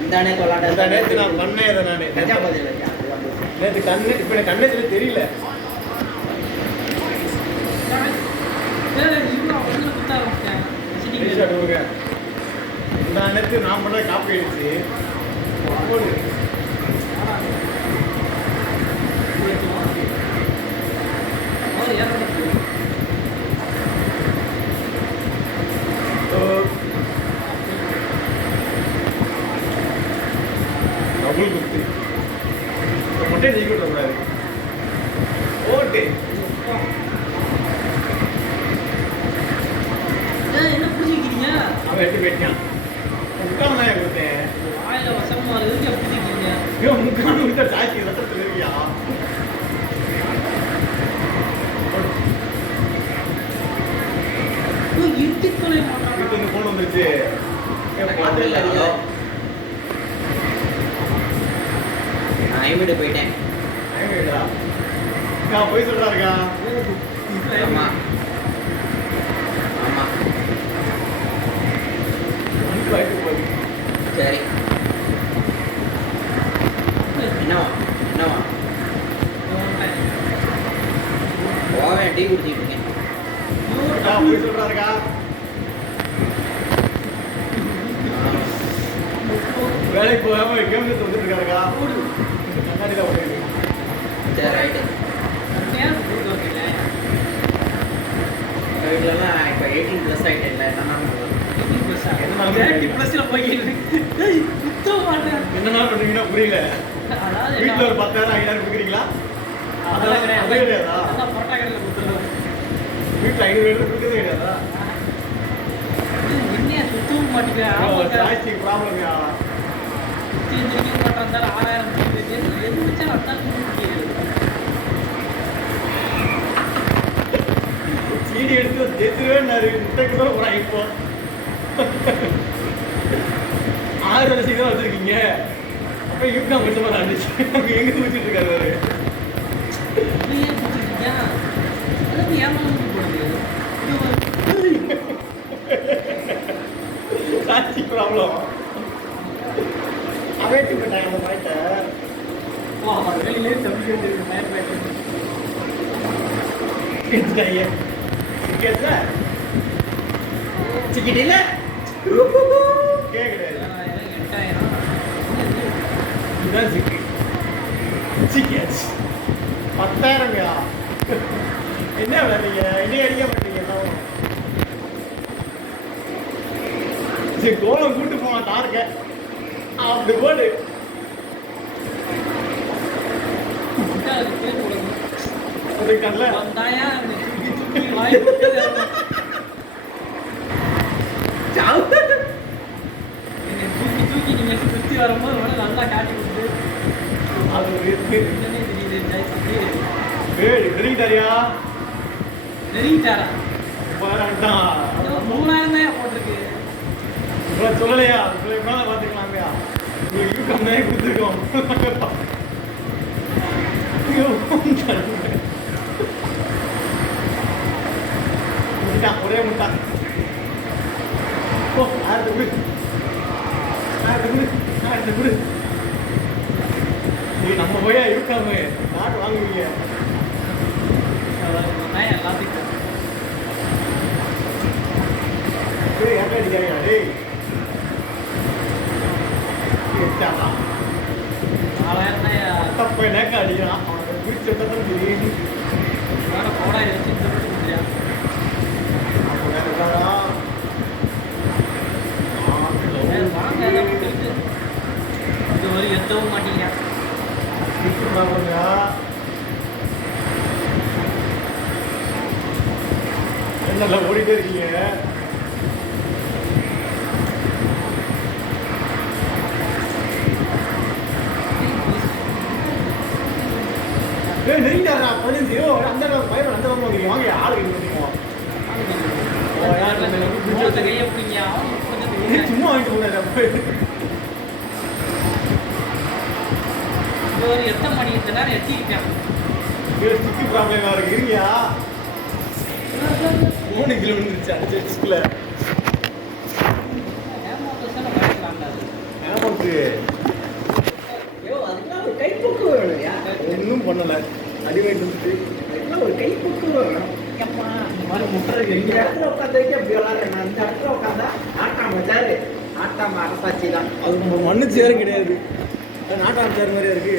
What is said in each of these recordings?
இந்தானே கொள்ளாண்டா நேற்று நான் பண்ணேன் இதை நான் நேற்று கண்ணு இப்போ எனக்கு கண்ணே சொல்லி தெரியல. நான் நேற்று நான் பண்ண காப்பி ஆயிடுச்சு. டபுள் குத்து மொட்டை ஜெயிக்க விடக்கூடாது. ஓட்டு என்ன புரிஞ்சுக்கிறீங்க? அவன் எட்டு போயிட்டான். முக்கால் தான் கொடுத்தேன். வாயில வசமா இருக்கு புரிஞ்சுக்கிறீங்க? ஐயோ முக்கால் கொடுத்த டாக்கி ரத்தத்தில் இருக்கியா? இருட்டிக்கொலை வீட்டுக்கு போன் வந்துருச்சு. ஐம்பது போயிட்டேன். போய் சொல்றாருக்கா. ஆமா ஆமா சரி. என்னவா என்னவா போவேன். டீ குடிச்சிட்டு இருக்கேன். போய் சொல்றாருக்கா. வேலைக்கு போகாம கேம் வந்துட்டு இருக்காருக்கா. கண்ணாடியில் ஓடுது. சரி ரைட்டு. வீட்டிலலாம் இப்போ 18+ ஆகிட்டேன். இல்லை என்னன்னா பண்ணுவீங்கன்னா புரியல. வீட்டில் ஒரு 10,000 5,000 கொடுக்குறீங்களா? அதெல்லாம் கிடையாதா? வீட்டில் 500 கொடுக்கறதே கிடையாதா? சுத்தவும் மாட்டேங்கிறேன். ப்ராப்ளம்யா. 6000 சீடி எடுத்து தேத்துருவேன்னாரு. முட்டைக்கு கூட போறான். இப்போ 6 வருஷம் தான் வச்சிருக்கீங்க. அப்போ யூக்கா முடிச்ச மாதிரி ஆண்டுச்சு. அவங்க எங்க முடிச்சுட்டு இருக்காரு அவரு? சாட்சி ப்ராப்ளம். அவேட்டி பண்ணாங்க அந்த பாயிண்ட்டை. சிக்கிட்டு இல்ல கேக்குது. இதுதான் சிக்கி சிக்கியாச்சு. 10,000ங்கயா? என்ன வேலைங்க? என்ன அடிக்க மாட்டீங்க எல்லாம்? சரி கோலம் கூட்டு போவான் தாருக்க. அப்படி போடு. கண்ணில் தூக்கி நீங்க சுத்தி வரும்போது நல்லா காட்டி கொடுத்து நெருங்கிட்டாரியா? நெருங்கிட்டாரா? 3000 தான் போட்டிருக்கு. சொல்லலையா? மேல பாத்துக்கலாங்கயா. யூகம் தான் கொடுத்துருக்கோம். முட்டான் ஒரே முட்டான். ஓ 1000 குடு 1000 குடு 1000 குடு. நீ நம்ம போயா இருக்காம நாட்டு வாங்குவீங்க. எல்லாத்துக்கும் ஏன் அடிக்காரியா? டேய் 4000 தான் தப்ப நேக்க அடிக்கிறான். அவனை குறிச்சு விட்டதான் தெரியும். போடா வச்சு முடியா இது ஒரு எத்தவும் மாட்டீங்க. நல்லா ஓடிட்டே இருக்கீங்க. நெருங்கிட்டாரா? 15 அந்த பயிர் அந்த வாங்க வாங்க ஆளு கையை பிடிங்க. சும்மா வாங்கிட்டு போனாரு. ஒரு எத்தனை மணி இந்த நேரம் எத்திருக்கேன். சுத்தி ப்ராப்ளம் இருக்கு. இருக்கியா 3 கிலோ விழுந்துருச்சு. அடிச்சு அடி வாங்கிட்டு வந்துட்டு எல்லாம் ஒரு கை கொடுத்துருவாங்க. அம்மா இந்த மாதிரி முட்டுறதுக்கு இந்த எங்க இடத்துல உட்காந்து வைக்க அப்படி விளாட்றேன். நான் இந்த இடத்துல உட்காந்தா ஆட்டாம சேரு ஆட்டாம அரசாட்சி தான். அது நம்ம மண்ணு சேரும் கிடையாது, நாட்டாம் சேர் மாதிரியா இருக்கு.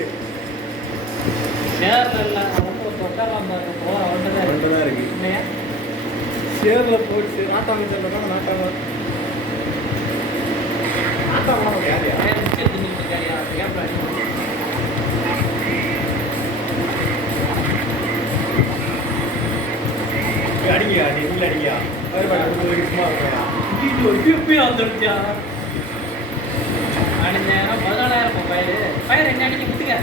நேரில் இல்லை ரொம்ப உட்காரலாம் பாருங்க போகிற வந்துதான் ரெண்டு தான் இருக்கு. இல்லையா சேர்ல போயிட்டு நாட்டாம சேர்ந்தா நாட்டாம நாட்டாம யாரையா வேறு முக்கிய திணிக்கிட்டு இருக்காரியா கேப்ல அடிங்கயா, நீ உள்ள அடிங்கயா. சும்மா இருக்கையா? வீட்டு ஒரு பிப்பி வந்துடுச்சா அடிஞ்சேன் 14,000 பயிர் என்ன அடிக்க முட்டுங்க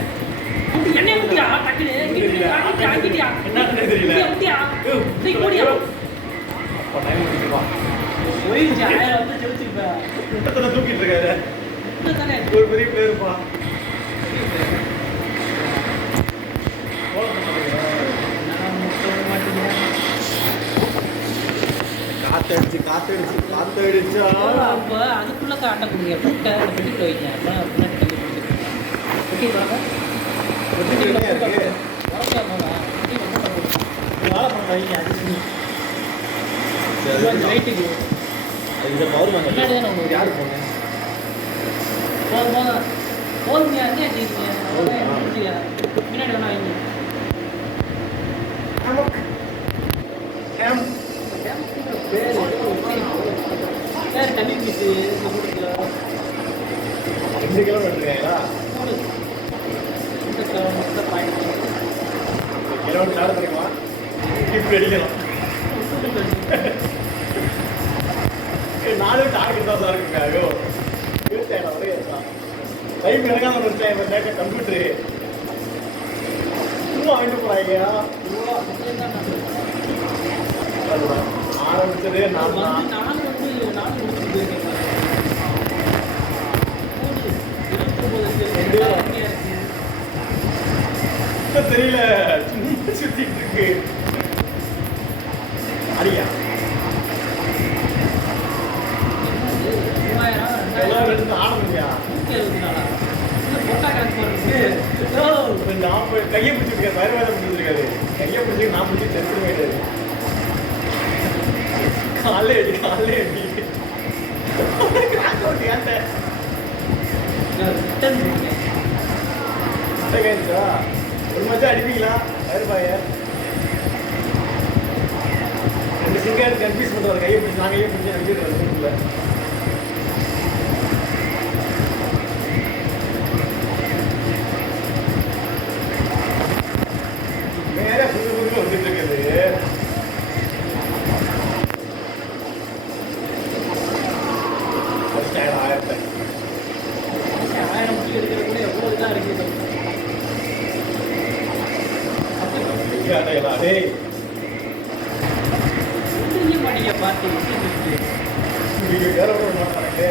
முட்டி என்னைய முட்டியா டக்குனு ஆங்கிட்டியா என்ன தெரியல. முட்டியா நீ கூடியா அப்ப டைம் முடிச்சுப்பா. போயிடுச்சு 1000 வந்து ஜெயிச்சுப்பேன் முட்டத்தனை தூக்கிட்டு இருக்காரு. தானே ஒரு பெரிய பிளேயர்ப்பா. நான் முட்டை மாட்டேங்கிறேன் காத்தடிச்சா அப்போ அதுக்குள்ளே காட்டக்கூடிய முட்டை அந்த பெட்டிக்கு வைக்கேன் அப்புறம் பின்னாடி தள்ளி பெட்டி வரப்போ இருக்கு. லைட்டுக்கு இதை பவர் வாங்க. முன்னாடி தான் உங்களுக்கு யாரு போனேன்? போதுமையா என்ன செய்யுங்க முன்னாடி வேணா வைங்க பேர் தண்ணி பீஸு 2 கிலோமீட்டருங்களா? இந்த கிலோமீட்டர் பாயிண்ட் கிலோமீட்டர் நேரம் தெரியுமா? இப்படி அடிக்கலாம். நானும் டார்கெட் தான் சார் இருக்குங்க. ஐயோ இருட்டேன் ஒரே இருக்கான். டைம் எனக்காக ஒரு கம்ப்யூட்டரு சும்மா வாங்கிட்டு போறாங்கயா. ஆரம்பிச்சதே நான் தான். நாலு முடிச்சுட்டு போயிருக்கேன் தெரியல, சும்மா சுத்திட்டு இருக்கு. அடியா எல்லாம் எடுத்து ஆடணுங்கயா. நான் போய் கையை பிடிச்சிருக்கேன், வேற வேலை பிடிச்சிருக்காரு. கையை பிடிச்சி நான் பிடிச்சி டென்ஷன் போயிட்டாரு. காலே அடி கிராஸ் அவுட் ஏன்ட்டேன். ஒரு மச்சா அடிப்பீங்களா? வேறுபாய 2 சிங்கர் கன்ஃபியூஸ் பண்ணுறாரு. கையை பிடிச்சி நான் கையை பிடிச்சி அடிக்கிறது வேற புது புது வந்துட்டு இருக்குது. ஆயிரம் புள்ளி எடுக்கிற கூட எவ்வளோ இதாக இருக்குது டேய் புரிய மாட்டீங்க பார்த்து நீங்க வேற ஒரு மாட்டாங்க.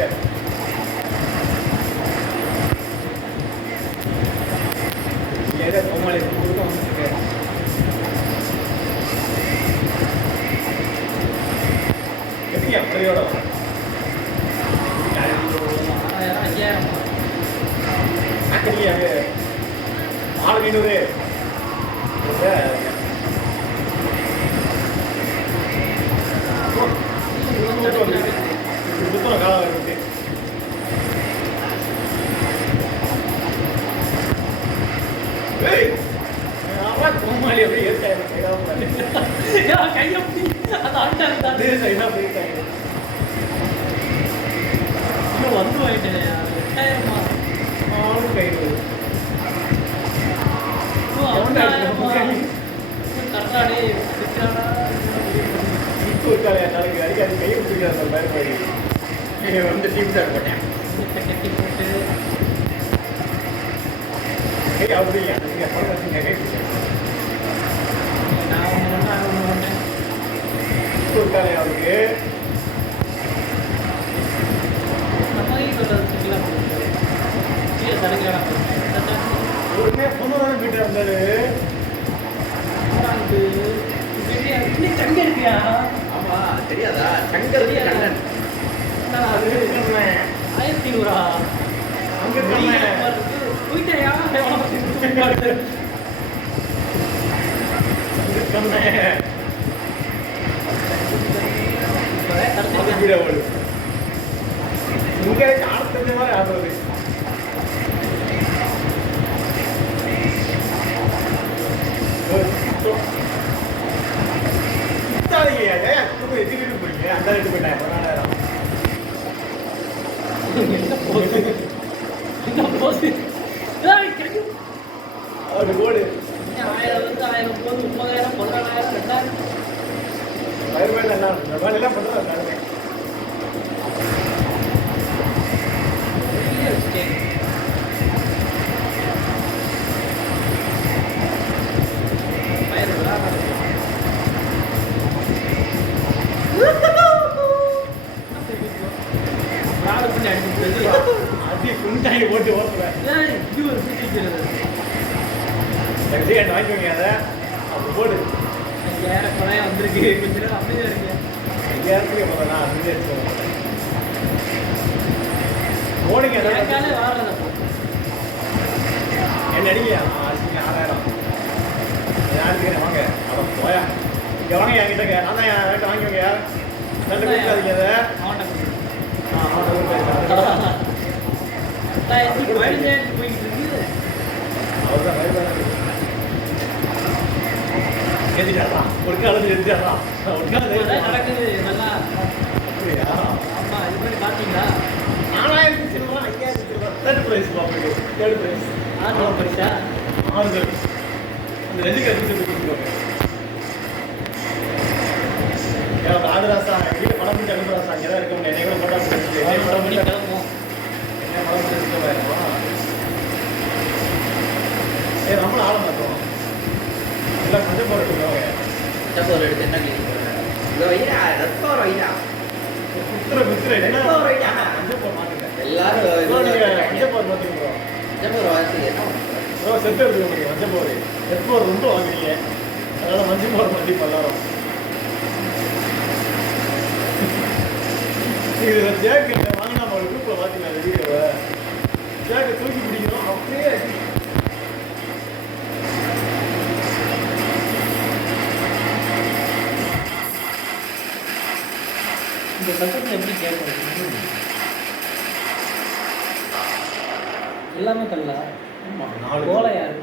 ஏதோ கோமாளி புதுதான் வந்துருக்கேன். எப்படி அப்படியோட 5000 ஆக்கடியாவே 4500 புத்தகம் காலம் இருக்கு. கோமாளி அப்படியே ஏற்காடு கையை அது ஆண்டாங்க அதே சைடா போயிருக்காங்க. இன்னும் வந்து வாங்கிட்டேன் 8000 நானும் கைது கரெக்டாடே இப்போ இருக்காரு நாளைக்கு அடிக்காது கையை பிடிக்கிறார் அந்த பயன்பாடு. வந்து டீம் சார் போட்டேன். கட்டி போட்டு கை அப்படிங்க நீங்கள் பழங்க கை பிடிச்சேன். நான் ஒன்று பண்ணேன் இப்போ இருக்காரு அவருக்கு நம்ம சொல்கிறதுக்குலாம் கீழே தடுக்கலாம் ஒருமே பொண்ணு தானே போயிட்டு இருந்தாரு. இன்னும் சங்க இருக்கியா ஆமா தெரியாதா? சங்கர் கண்ணன் அது இருக்கேன் 1100 அங்கே இருக்கேன். போயிட்டாயா தடுத்து கீழே ஓடு இங்கே காண தெரிஞ்ச மாதிரி ஆடுறது எதிர்த்து போறீங்க அந்த ரெண்டு போயிட்டேன் 14,000 என்ன போகுது என்ன போகுது அவரு ஓடு 1000 போகுது 30,000 14,000 2000 வயிறு என்ன இந்த மாதிரி எல்லாம் பண்றது அதி குண்டாங்கி போட்டு ஓட்டுறேன் வாங்கிக்கோங்க அதை அப்படி போடு வந்திருக்கு கொஞ்ச நேரம் அப்படியே இருக்கு 5000 போதும் அப்படியே போடுங்க எனக்காலே வாடுறத என்ன அடிங்க 6000 யாருக்கு வாங்க அவன் போயா இங்கே வாங்க என்கிட்ட நான் தான் என்கிட்ட வாங்கிக்கோங்க யார் நல்ல கொடுக்காதீங்க அதை போயிட்டு இருக்கு அவர்தான் எழுதிட்டாரா ஒரு காலம் எழுதிட்டாரா ஒரு காலம் நடக்குது நல்லா அப்படியா ஆமா இது மாதிரி பாத்தீங்களா 4000 சில்லற 5000 சில்லற தேர்ட் பிரைஸ் பாப்பீங்க தேர்ட் பிரைஸ் ஆர்டர் பரிசா ஆறு அந்த ரெஜிக்கு அடிச்சு கொடுத்துருவாங்க ஏன் ராஜராசா வீட்டு படம் பண்ணி அனுப்புறாசா இங்கே தான் இருக்க முடியும் என்னை கூட படம் பண்ணி படம் பண்ணி கிளம்புவோம் என்ன படம் பண்ணி ஏ நம்மளும் ஆட மாட்டோம் எல்லாம் கொஞ்சம் போட்டுருவாங்க ஒரு எடுத்து என்ன குத்துற என்ன கொஞ்சம் போட மாட்டேங்க கொஞ்சம் போட மாட்டேங்கிறோம் செத்து எடுத்துக்க முடியும் மஞ்சள் போர் செத்து ரொம்ப வாங்குறீங்க அதனால மஞ்சள் போர் மாட்டி எல்லாரும் இது ஜேக்கு வாங்கினா ஒரு குரூப்ல பாத்தீங்களா வீடியோவை ஜேக்கை தூக்கி பிடிக்கணும் அப்படியே இந்த சத்தத்தை எப்படி கேட்கறது எல்லாமே கல்லா கோலை யாரு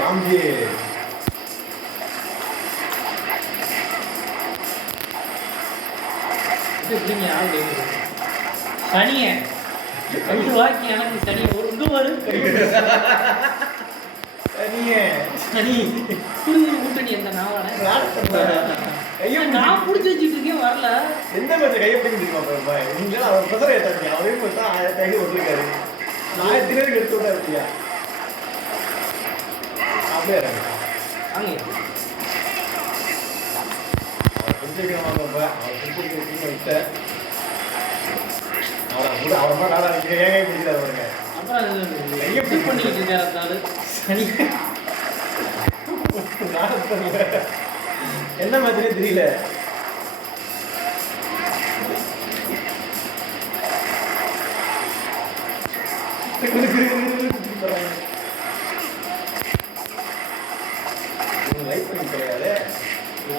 ராம்ஜி எப்படிங்க ஆள் கேட்குது சனிய ரெண்டு வாக்கி எனக்கு சனிய ஒரு இது வரும் சனி புரிஞ்சு கூட்டணி எந்த நாவான நான் பிடிச்சி வச்சுட்டு இருக்கேன் வரல எந்த மாதிரி கையை பிடிக்க முடியுமா நீங்க அவர் பிரசர் ஏற்றாங்க அவரே பார்த்தா 1000 ஒருக்காரு 1000 பேருக்கு எடுத்து விட்டா இருக்கியா அப்படியே அங்கே புரிஞ்சுக்கணும் அவர் புரிஞ்சுக்கிறீங்க விட்ட அவர் மாதிரி ஆடா நீங்க ஏன் கை பிடிக்கிறார் பாருங்க அப்புறம் எப்படி பண்ணிக்கிட்டு இருக்காரு அந்த ஆளு சனி என்ன மாதிரியே தெரியல லைஃப் பண்ணி கிடையாது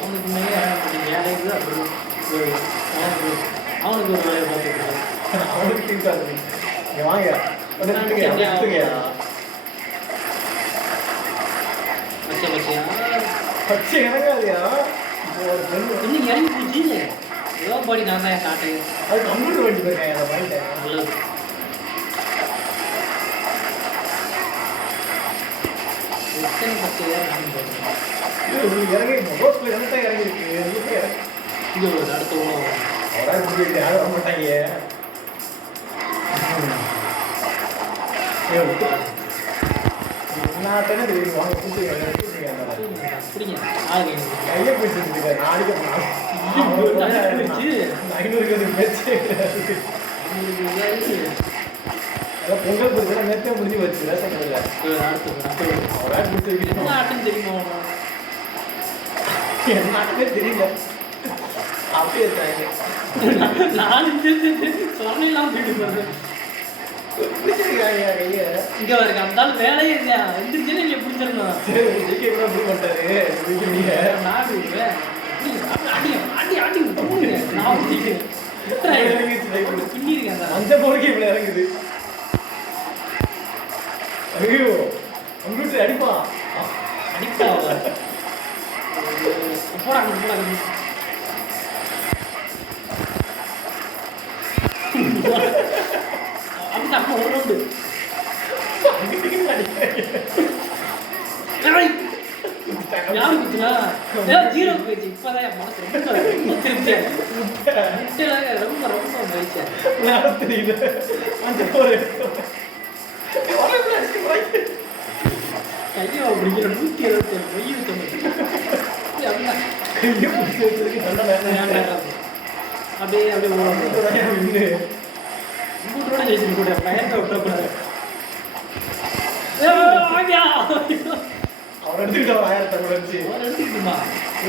அவனுக்கு மேலே வேலைக்கு அப்படி அவனுக்கு ஒரு வேலையை பார்த்துட்டு அவனுக்கு தீர்க்காது இங்க வாங்க எடுத்துங்கயா பச்சை பச்சையா பச்சை இறங்காதியா இப்போ ஒரு பெண்ணு இன்னும் இறங்கி போச்சு ஏதோ பாடி நான் தான் காட்டு அது கம்ப்யூட்டர் வண்டி போயிருக்கேன் அதை வாங்கிட்டேன் நல்லது எத்தனை பச்சையா நான் போகிறேன் இறங்கி ரோட்ல என்ன இறங்கி இருக்கு இது ஒரு அடுத்த உணவு அவராக புரிஞ்சுக்கிட்டு யாரும் வர மாட்டாங்க நான் தானே தெரியும் வாங்க புரிஞ்சுக்கிறேன் அப்படிங்க ஆளுங்க கையை பிடிச்சிட்டு நாளைக்கு போனாலும் 500 பேச்சு அதான் பொங்கல் பொறுத்த நேரத்தை முடிஞ்சு வச்சு ரேஷன் அவராக பிடிச்சிருக்கு என்ன ஆட்டம் தெரியுமா என்ன ஆட்டமே தெரியல அப்படியே நான் சொன்னெல்லாம் போயிட்டு போகிறது பிடிச்சிருக்காங்க கையை. இங்க வருங்க அந்த ஆள் வேலையே இல்லையா எந்திரிச்சுன்னு இல்லை பிடிச்சிடணும் சரி, ஜெயிக்க கூட இப்படி பண்ணிட்டாரு. பிடிக்கிறீங்க. நான் விடுவேன் அடி அடி அடி போடுங்க நான் பிடிக்கிறேன் பின்னிருக்கேன் அந்த அந்த போருக்கு இவ்வளவு இறங்குது. ஐயோ கம்ப்யூட்டர் அடிப்பா. அடிப்பா போடா போடா அப்படி நம்ம ஒரு ரவுண்டு யாரு குத்துனா ஜீரோ போயிடுச்சு இப்பதான் என் மனசு ரொம்ப திருப்தியா முட்டையில ரொம்ப ரொம்ப மகிழ்ச்சியா தெரியல. அந்த போர் கையை பிடிக்கிற 127 பொய் அப்படிதான் கையை பிடிச்சி வச்சதுக்கு தண்டனை. அப்படியே அப்படியே கம்ப்யூட்டர் வின்னு. கூட்டோட ஜெயிச்சு கூட பயத்தை விட்டக்கூடாது ஆகியா அவர் எடுத்துக்கிட்ட 1000 கூட இருந்துச்சு. எடுத்துக்கிட்டுமா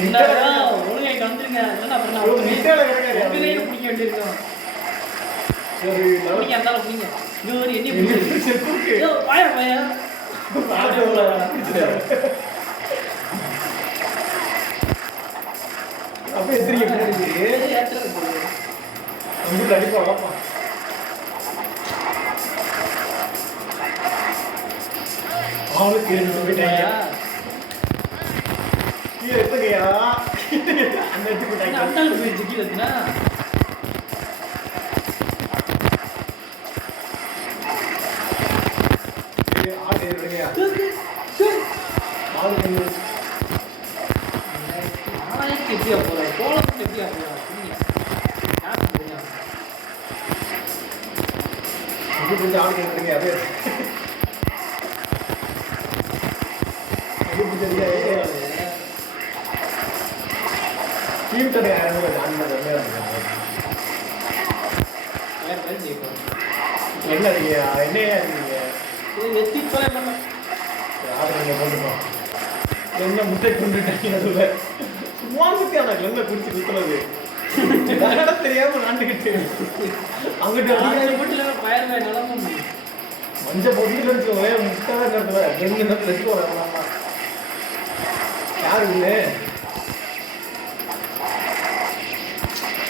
என்னடா ஒழுங்காயிட்டு வந்துருங்க இல்லைன்னா அப்புறம் நான் ஒரு முட்டையில கிடக்காது. உண்மையிலேயே பிடிக்க வேண்டியிருக்கோம் ஒரு பிடிக்க இருந்தாலும் பிடிங்க இது ஒரு என்ன என்ன பிடிச்சி பிடிச்ச குறுக்கு. பாயா பாயா அப்படியே எதிரிங்க பின்னாடி. கம்ப்யூட்டர் அடிப்பா வாப்பா. அவனுக்கு போயிட்டாங்க. கீழே எத்துக்கையா அந்த எடுத்து போயிட்டாங்க. அந்தாள் போயிடுச்சு கீழே இருக்குன்னா ஆட்டு எடுங்கயா. ஆளு கண்ணு. நாளைக்கு எப்படியா போகிறேன் கோலத்துக்கு எப்படியா போகிறேன் இது கொஞ்சம் ஆளு கண்ணுங்க. அப்படியே அது புரிஞ்சா டீம் தடை ஆரம்பிச்சு அந்த என்ன நீங்க என்னையா இருக்கீங்க? யாரும் நீங்க போட்டுக்கோ. என்ன முட்டை கொண்டுட்டாங்க அதுல. சும்மா சுத்தி அந்த கிளம்ப குடிச்சு குத்துறது. நகரம் தெரியாம நாண்டுகிட்டு அங்கிட்டு மஞ்ச பொருள் ஒரே முட்டை நேரத்துல எங்க நேரத்துல வச்சுக்கோ வரலாமா யாரு இல்லை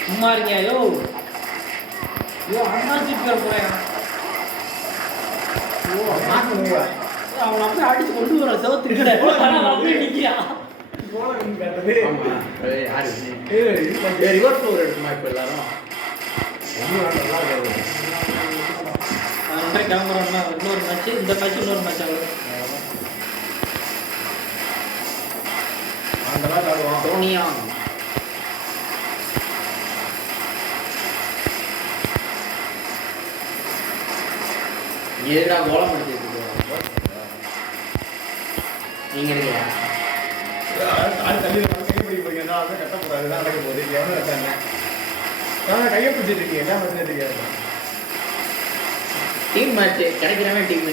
சும்மா இருக்கியா யோ அண்ணா சீட்டு போறேன் அவன் அப்படியே அடிச்சு கொண்டு வர செவத்துக்கிட்ட அப்படியே நிக்கிறா ரிவர்ஸ் ஓவர் எடுக்குமா இப்போ எல்லாரும் கிளம்புறோம்னா இன்னொரு மேட்ச் இந்த மேட்ச் இன்னொரு மேட்ச் ஆகுது தோனியா எதுடா கோலம் எடுத்து நீங்க இல்லையா கையை பிடிச்சிட்டு இருக்கீங்க என்ன பிரச்சனை தெரியாது டீம் மேட்ச் கிடைக்கிறவன் டீம்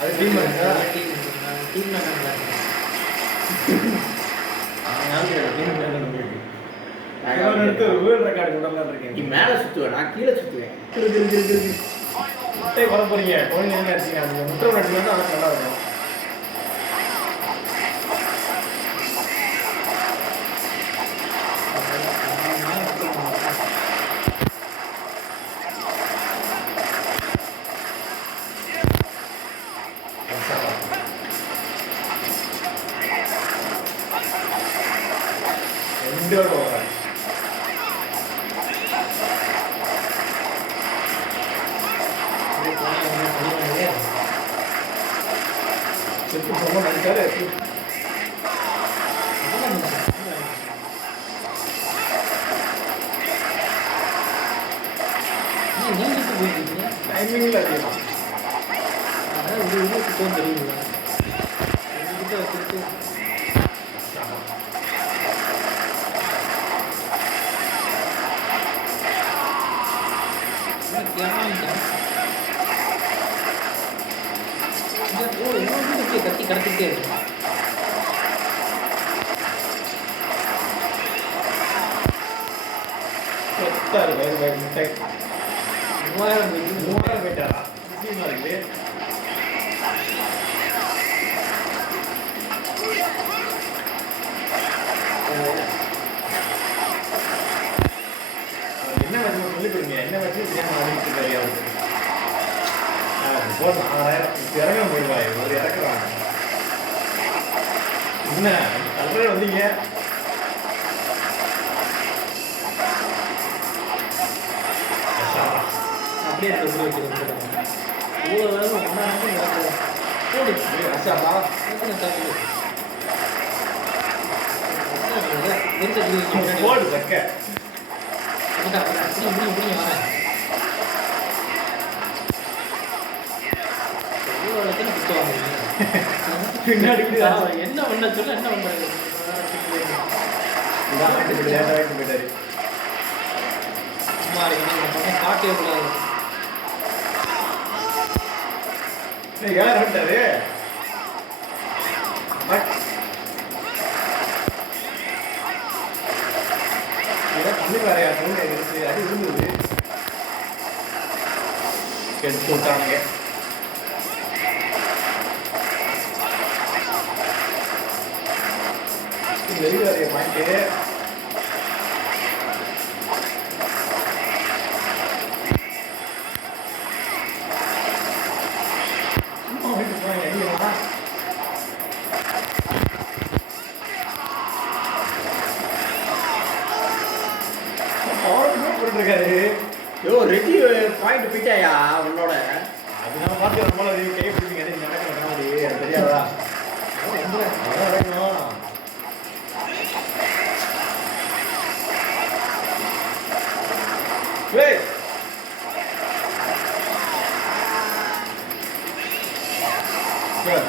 அது டீம் டீம் மேல சுத்துவேன் நான் கீழே சுத்துவேன் முட்டை வர போறீங்க குழந்தைங்க அடிச்சீங்க அது முட்டை நட்டு அதை நல்லா இருக்கும் டைமிங்ல அதிகமாக தெரியுங்களா கத்தி கடத்திட்டே இருக்கு முட்டை 3000 போயிட்டாரா டீமா இருக்குது. என்ன மேட்ச் சொல்லி கொடுங்க. என்ன மேட்ச் தெரியாம ஆடிட்டு இருக்காரு அவருக்கு. போடுறேன் 6000 இறங்க போயிடுவாய். ஒரு இறக்குறாங்க. என்ன கல்றே வந்தீங்க. அப்படியே எடுத்து வச்சுருக்கோம். இவ்வளோ வேலை ஒன்றா போடு அசாப்பா போடு தக்க வரேன். பின்னாடி என்ன பண்ண சொல்ல என்ன பண்றாரு போயிட்டாரு. சும்மா இருக்கணும் காட்டவே கூடாது. யார் விட்டாரு பண்ணி வரையா அடி இருந்தது எடுத்து விட்டானுங்க. வெளியே வரைய பாயிண்ட் இருக்காரு. ரெட்டி பாயிண்ட் போயிட்டாயா உன்னோட? அது நான் பார்த்து நம்மள கை பிடிச்சிங்க நடக்க எனக்கு தெரியாதா? நடக்கணும்.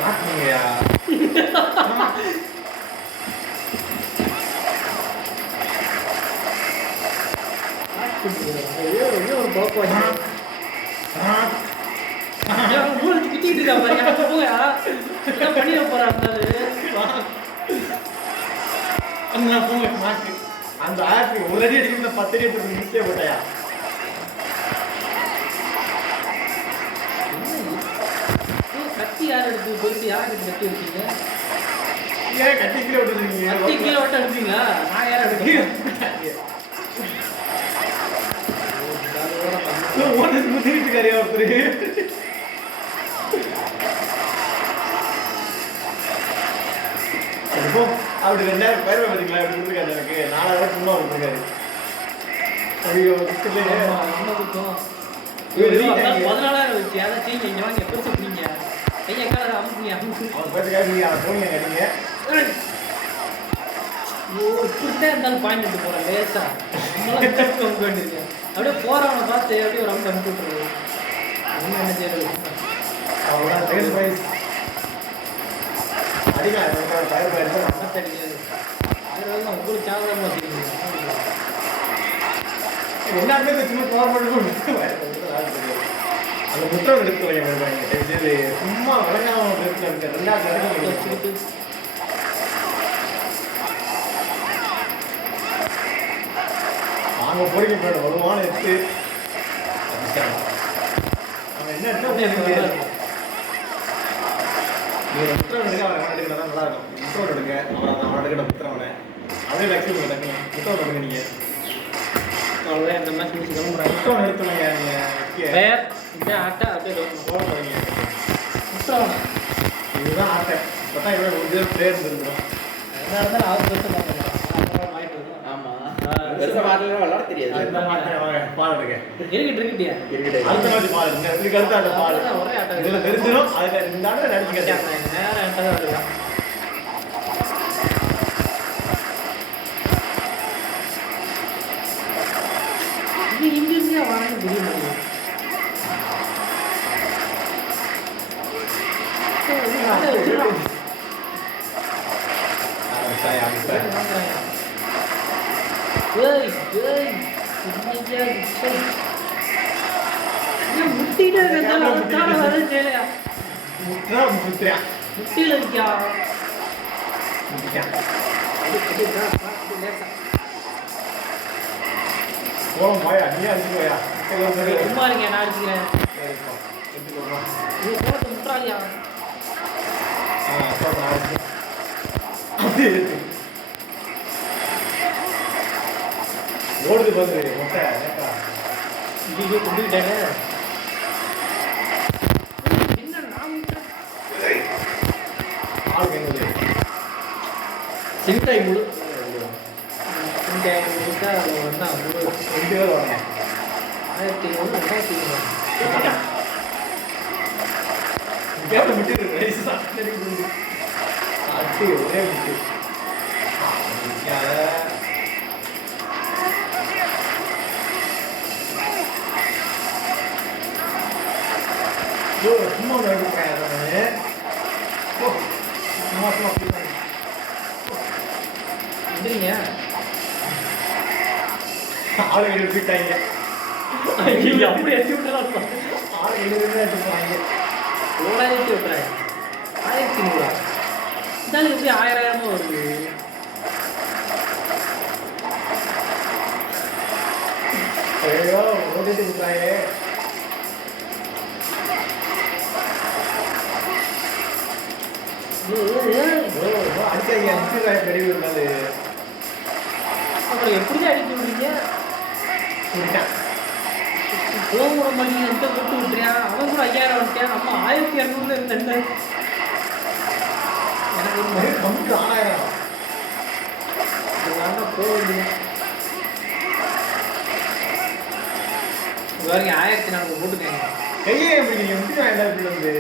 மாட்டீங்கயா ஒரு பழக்கம் கிட்டிட்டு இருக்கா பாருங்க. போயா பண்ணிட போறாரு மாட்டு அந்த ஆப்பி ஒரு அடி அடிக்கிற 10 அடி எடுத்து மிஸ்டே போட்டாயா? கத்தி யார் எடுத்து போயிட்டு யார் எடுத்து கட்டி வச்சீங்க? ஏன் கட்டி கீழே விட்டுருக்கீங்க? கத்தி கீழே விட்டு எடுத்தீங்களா? நான் யார் எடுக்கிறேன்? முத்திருக்காரியா ஒருத்தரு? அப்படி 2000 பேர் பார்த்தீங்களா? எப்படி கொடுத்துருக்காரு எனக்கு 4000 சும்மா கொடுத்துருக்காரு. ஐயோ 14,000 வச்சு அதை செய்யுங்க. இங்க வாங்க பெருசு பிடிங்க. கையை கால அமுக்குங்க. அவன் பேசுக்காக நீங்க அதை போனீங்க கட்டிங்க. இப்படிதான் இருந்தாலும் பாயிண்ட் எடுத்து போறேன் லேசா. வேண்டியிருக்கேன் அப்படியே போறவனை பார்த்து அப்படியே ஒரு அமுக்கு அமுக்கு விட்டுறது. என்ன செய்யறது? அவ்வளோதான் சேல் பிரைஸ் அடிக்கலாம். ஃபயர் பிரைஸ் உங்களுக்கு சாவதாம வச்சுக்கீங்க. எல்லாருமே சும்மா போற மட்டும் அந்த புத்தகம் எடுத்து வைங்க. சும்மா விளங்காம இருக்க 2000 வச்சுக்கிட்டு நாங்கள் போடிக்க போயிடும் வருமான எடுத்து அவன் என்ன எடுத்து நீங்கள் புத்தகம் எடுக்க அவன் எடுக்கலாம் தான் நல்லா இருக்கும். புத்தகம் எடுங்க அவன் எடுக்கிற புத்தகவனை அதே லட்சம் டக்குங்க புத்தகம் எடுங்க. நீங்கள் அவ்வளோதான் இந்த மேட்ச் முடிச்சு கிளம்புறாங்க. புத்தகம் எடுத்துனீங்க. நீங்கள் இந்த ஆட்டை அப்படியே போடுறீங்க. புத்தகம் இதுதான் ஆட்டை. இப்போ தான் இவ்வளோ ஒரு பிளேயர் இருந்துடும். எதாக இருந்தாலும் ஆறு ஆமா பெருசா மாடல விளையாட தெரியாது. பாருங்க இருக்கட்டியா அடுத்த மாதிரி பாருங்க. இதுக்கு அடுத்த ஆட்ட பாருங்க. ஒரே ஆட்டம் இதுல தெரிஞ்சிடும். அதுல இந்த ஆட்டை நடிச்சுக்க நேரம் என்கிட்ட தான் இருக்கா. இது இங்கிருந்து வாங்க முடியும். முட்டிட்டு முட்டியில இருக்கியா போயா நீ அடிச்சு போயா சும்மா இருக்கேன் நான் அடிச்சுக்கிறேன். எடுத்துட்டு வரோம். நீ கோலத்தை முட்டுறாதியா அப்புறம் ஆயிடுச்சு. அப்படியே இருக்கு. ஓடுது பாரு முட்டை ஏக்கா. இங்கே கொண்டுக்கிட்டாங்க என்ன நான் முட்டுறேன் ஆளுக்கு என்னது சிங்காய் முழு சிங்காய் முழுக்கா ஒன்றா முழு 2 பேர் வாங்க. 1500 2500 கேட்ட விட்டு ரைஸ் சாப்பிட்டு அட்டி ஒரே விட்டு சும்மா எடுக்கிறேன் சும்மா சும்மா வந்துறீங்க ஆளு எடுத்துட்டாங்க. அப்படி எடுத்து விட்டுலாம் ஆளு எடுத்துட்டாங்க. 1000 விட்டுறாங்க 1500 இதாலும் எப்படி 1000 வருது ஐயோ ஓடிட்டு விட்டாங்க. அடிச்சாங்க அடிச்சுறாங்க பெரிய இருந்தாரு. அப்புறம் எப்படி அடிக்க விடுறீங்க கோமுறை மணி எந்த போட்டு விட்டுறியான் அவன் கூட 5000 வந்துட்டான் நம்ம 1200 இருந்தேன் எனக்கு ஒரு மாதிரி கம்மிக்கு 6000 போகுது பாருங்க 1400 போட்டுக்கங்க கையே எப்படி நீங்க விட்டுருவாங்க எல்லாருக்குள்ள வந்து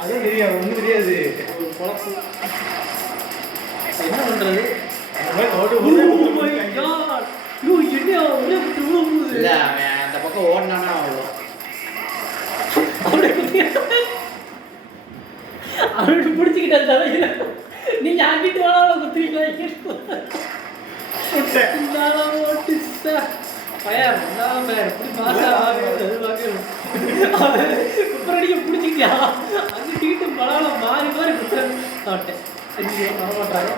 அதுவும் தெரியாது ஒன்றும் தெரியாது. ஒரு குழப்பு என்ன பண்றது அந்த மாதிரி ஓடு என்ன ஒரே விட்டு விழுவுது இல்ல அவன் அந்த பக்கம் ஓடினானா அவ்வளோ அவனுக்கு பிடிச்சிக்கிட்டா தலையில நீங்க அங்கிட்டு வேணாலும் குத்துறீங்களா ஓட்டு பையன் எப்படி மாசா குப்பரடிக்க பிடிச்சிக்கிட்டியா அங்கே டீட்டு பழம் மாறி மாறி குத்துற சாப்பிட்டேன் வர மாட்டாங்க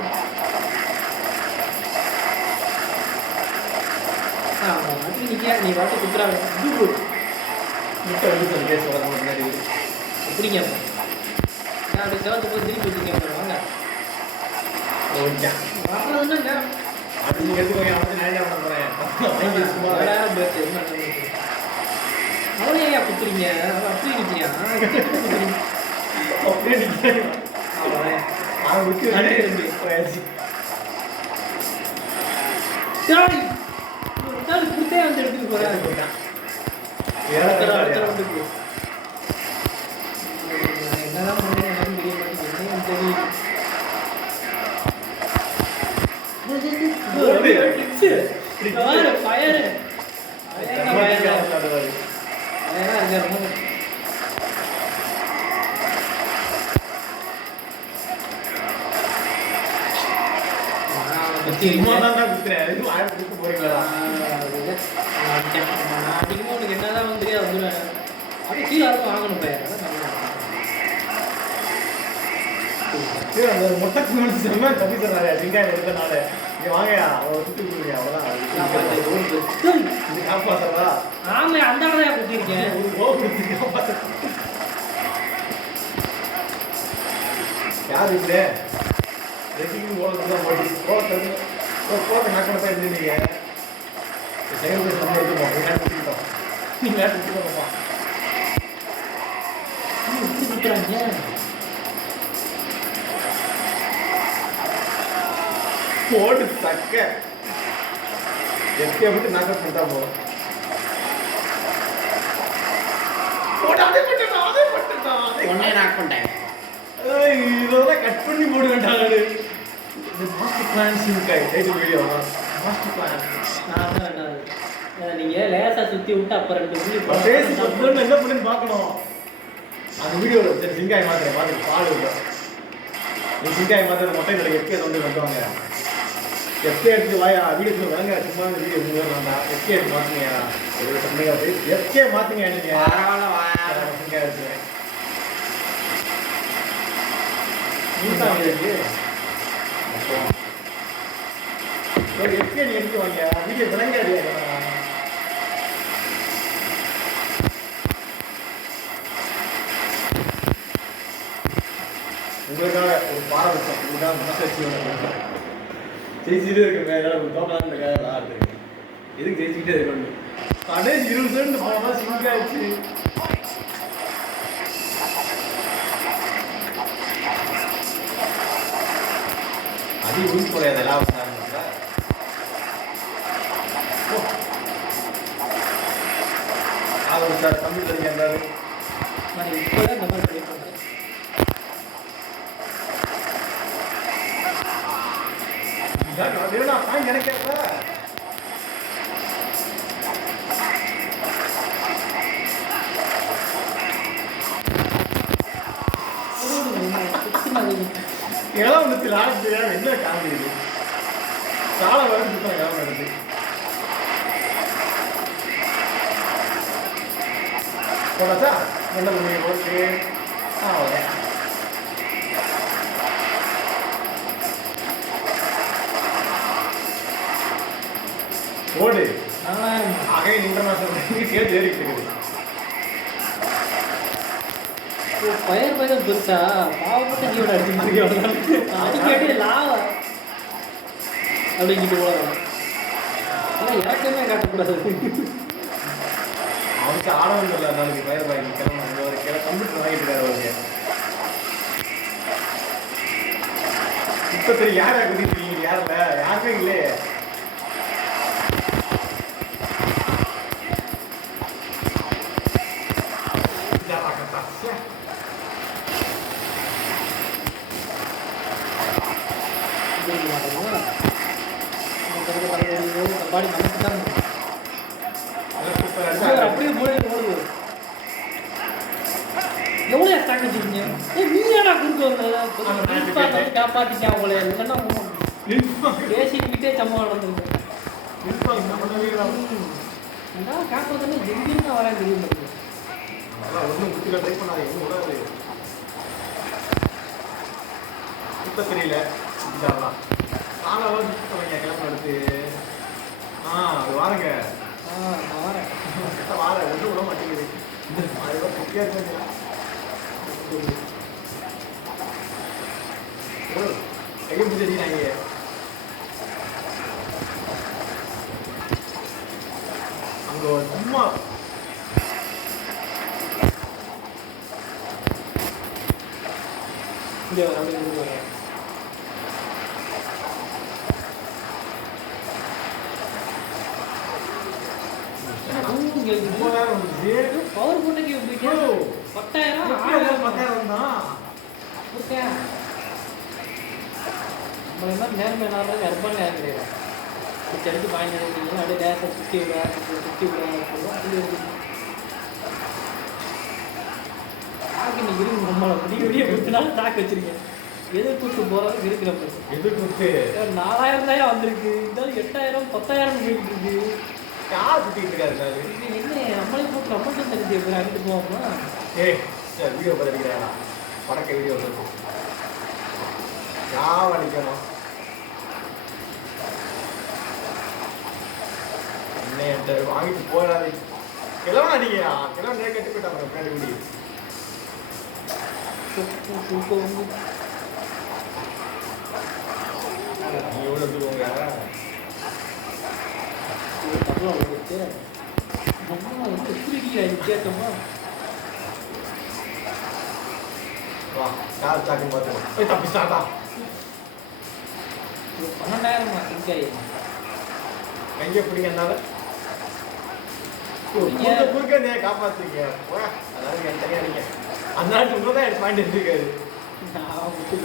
நீ வாட்டி குத்துறாங்க முட்டை வந்து சொல்லி பேச வர முன்னாடி எப்படிங்க நான் அப்படி செவத்து போய் திருப்பி வச்சுருக்கேன் வாங்க ஓகே வர்றதுன்னா அது நீங்க எடுத்துக்கோங்க அவனுக்கு நான் என்ன பண்ண போறேன் சும்மா அவளே ஏன் குத்துறீங்க அப்படி நிற்கிறியா அப்படியே நிற்கிறேன் அவன் விட்டு போயாச்சு குத்தே வந்து எடுத்துட்டு போறேன் என்னதான் பண்ணுறேன் தெரிய மாட்டேங்குது தெரியும் ஃபயரு அதிகமாக உனக்கு என்னதான் வந்து வந்துடுவேன் அப்படியே கீழே வாங்கணும் பையன் மொட்டை செம்ம தப்பி தர்றாரு வெங்காயம் எடுத்தனால இங்க வாங்கயா அவரை சுத்தி கொடுங்க அவ்வளோதான் இது காப்பாத்துறதா ஆமா அந்த தான் குத்திருக்கேன் ஒரு கோ கொடுத்து காப்பாத்து யார் இல்ல ரெட்டிக்கு ஓடுறதுதான் மாட்டி கோட்டை நாக்கண போய் இருந்தீங்க செயல்பட நம்ம எடுத்துப்போம் விளையாட்டு கொடுத்துட்டோம் நீங்க விளையாட்டு கொடுத்துக்கோப்பா குத்துறாங்க போடு சக்க எஸ்கே விட்டு நாக்க பண்ணிட்டா போதும் ஒன்னே நாக் பண்ணிட்டேன் இதெல்லாம் கட் பண்ணி போட வேண்டாம் மாஸ்டர் பிளான் சிங்காய் டைட்டில் வீடியோ மாஸ்டர் பிளான் நீங்க லேசா சுத்தி விட்டு அப்புறம் 2 பேசி சொல்லணும் என்ன பண்ணுன்னு பார்க்கணும் அந்த வீடியோவில் சரி சிங்காய் மாத்திரை பார்த்து பால் இல்லை நீ சிங்காய் மாத்திரை மொட்டை கடை எஸ்கே வந்து வந்துவாங்க எஸ்கே எடுத்து வாயா வீடியோ வாங்க சும்மா இந்த வீடியோ வேண்டாம் எஸ்கே எடுத்து மாற்றுங்க எஸ்கே மாற்றுங்க நீங்கள் சிங்காய் எடுத்து எஸ்கே நீ எடுத்து வாங்க வீடியோ விளங்காது உங்களுக்காக ஒரு பாரபட்சம் உங்களுக்காக மனசு வச்சு ஜெயிச்சுட்டே இருக்கு ஏதாவது தோக்கலான்னு ஆடுறேன் எதுக்கு ஜெயிச்சுக்கிட்டே இருக்கணும் கடைசி 20 செகண்ட் போனால் சிங்க் ஆயிடுச்சு அது உயிர் போலையாது எல்லாம் சார் கம்ப்யூட்டர் இருந்தாரு நான் இப்போதான் இந்த மாதிரி ட்ரை பண்ணுறேன். எனக்கு இளவனத்தில் ஆடு என்ன காமெடி சாலை வரும் இளவன் எடுத்து போனாச்சா என்ன பண்ணி ஓகே ஓடு அகைன் இன்டர்நேஷனல் கேட்டு ஏறிட்டு இருக்குது பயிர் பெருசா பாவப்பட்ட ஜீவன் அடிக்கடி லாவா அப்படிங்கிட்டு போகலாம் ஆனால் இறக்கமே காட்டக்கூடாது அவனுக்கு ஆடவும் இல்லை நாளைக்கு பயிர் வாங்கி கம்ப்யூட்டர் வாங்கிட்டு இருக்காரு அவருக்கு இப்போ சரி யாரா குதிக்கிறீங்க யாரில்ல யாருமே இல்லையே பாடி நமக்கு தான் அப்படியே ஓடுது எவ்வளோ அட்டாக் வச்சுருக்கீங்க நீ ஏன்னா கொடுக்க காப்பாற்றிக்கா அவங்கள இல்லைன்னா பேசிக்கிட்டே சம்பவம் நடந்துருக்கு காப்பாற்றமே எங்கேயும் வரேன் தெரியும் ஒன்றும் குட்டில ட்ரை பண்ணாது எதுவும் விடாது இப்போ தெரியல காலை கிளம்ப எடுத்து அது வாருங்க வரேன் வார ஒன்றும் விட மாட்டேங்குது அதுதான் குட்டியாக இருக்காங்க கையை பிடிச்சிருக்கீங்க அங்கே சும்மா இங்கே அப்படியே பவர் போட்டுக்கு பத்தாயிரம் தான் நம்மள மாதிரி நேர்மை நாடுறது அர்பன் நேரம் கிடையாது எடுத்து பாயிண்ட் எடுத்தீங்கன்னா அப்படியே டேரக்டாக சுற்றி விட தாக்கு இன்னைக்கு இருக்கு நம்மளை விடிய கொடுத்தனால தாக்கு வச்சிருக்கேன் எதிர்ப்பு போகிறது இருக்கிறப்ப எதிர்ப்பு 4000 தான் வந்திருக்கு இருந்தாலும் 8000 10000 போயிட்டு இருக்கு யார் சுத்திட்டு இருக்காரு என்ன நம்மளே போட்டு நம்மளுக்கு தெரிஞ்சு எப்படி அங்கிட்டு போவோம்னா சார் வீடியோ பார்த்துருக்கிறா படக்க வீடியோ இருக்கும் யாவ் அடிக்கணும் என்ன வாங்கிட்டு போயிடாது கிழவன் அடிக்கையா கிழவன் நிறைய கட்டி போயிட்டாங்க பின்னாடி வீடி நீ எவ்வளோ சொல்லுவாங்க வித்தியாசமா வா கார் சாக்கு பார்த்து தப்பிச்சாட்டா 12000 சிங்காய் கையை பிடிங்கனால குறுக்க நீ காப்பாத்துறீங்க அதாவது என் தனியா நீங்க அந்த நாட்டு உங்களை தான் பாயிண்ட் எடுத்துக்காரு நான் விட்டு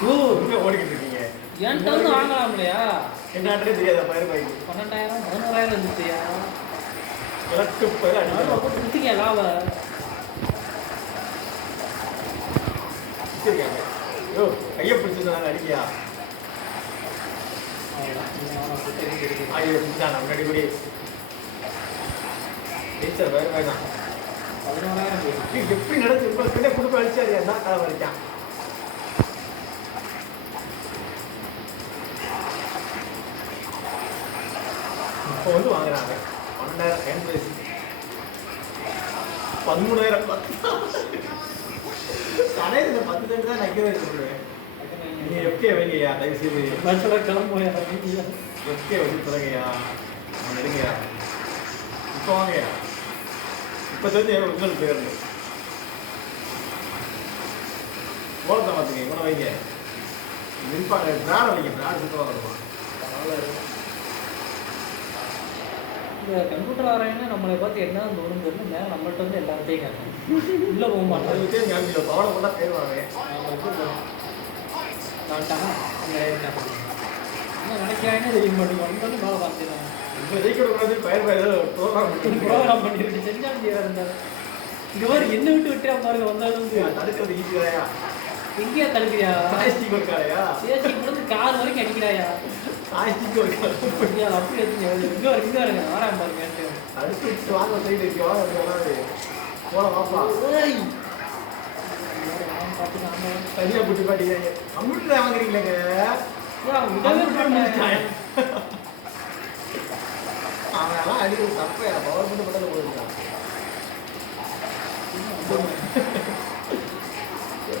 கொடுக்க ஓடிக்கிட்டு இருக்கீங்க என்கிட்ட வந்து வாங்கலாம் இல்லையா என்ன தெரியாத பயிர் வாங்கி 12000 11000 இருந்துச்சியா எலக்ட் பயிர் அடிக்கலாம் கொடுத்தீங்க லாபம் வச்சிருக்காங்க ஐயோ கையை பிடிச்சிருந்தாங்க அடிக்கியா ஐயோ பிடிச்சா முன்னாடி கூடி டீச்சர் வேறு வேணாம் 11,000 போயிடுச்சு. எப்படி நடந்து இப்போ கிட்டே குடும்ப அடிச்சாரு என்ன காலம் வரைக்கும் இப்போ வந்து வாங்குறாங்க 12,000 என் பிரைஸ் 13,000 கடையில் இந்த 10 சென்ட் தான் நக்கவே சொல்லுவேன். நீங்க எஃப்கே வைங்கய்யா தயவு செய்து பஸ்ஸில் கிளம்புவோம் வீட்டில். எஃப்கே வச்சு தொடங்கய்யா எடுங்கய்யா இப்போ வாங்கய்யா இப்போ தெரிஞ்சு உங்களுக்கு பேர் ஓரத்தை பார்த்துங்க இவனை வைங்க நிற்பாங்க பிராட் வைங்க பிராட் சுத்தமாக இருக்கும். இந்த கம்ப்யூட்டர் ஆராய்னா நம்மளை பார்த்து என்ன தோணும் தெரியல, மேலே நம்மள்ட்ட வந்து எல்லாத்தையும் கேட்கணும். உள்ளே போக மாட்டோம். அது வச்சு ஞாபகம் பவனை கொண்டா போயிடுவாங்க. என்ன நினைக்கிறாங்கன்னு தெரிய மாட்டேங்குது. வந்தாலும் மேலே பார்த்துக்கலாம். இப்போ ஜெயிக்கூடாது பயிர் பயிர் ப்ரோக்ராம் பண்ணிட்டு செஞ்சாலும் செய்யறா இருந்தாரு. இங்க மாதிரி என்ன விட்டு விட்டுறா பாருங்க. வந்தாலும் தடுக்கிறது ஈஸி தாயா. எங்கேயா தடுக்கிறியா? சாய்ஸ்டிக் இருக்காயா சேசி கொடுத்து கார் வரைக்கும் அடிக்கிறாயா? சாய்ஸ்டிக் இருக்காது அப்படி எடுத்து இங்கே வருங்க ஆறாம் பாருங்க. அடுத்து வாங்க சைடு இருக்கு வாங்க போல வாப்பா தனியாக புட்டி பாட்டிங்க கம்ப்யூட்டர் வாங்குறீங்களேங்க. அவன் அடிக்கிறது தப்பையா பவர் பண்ணி பட்டது போயிருக்கான்.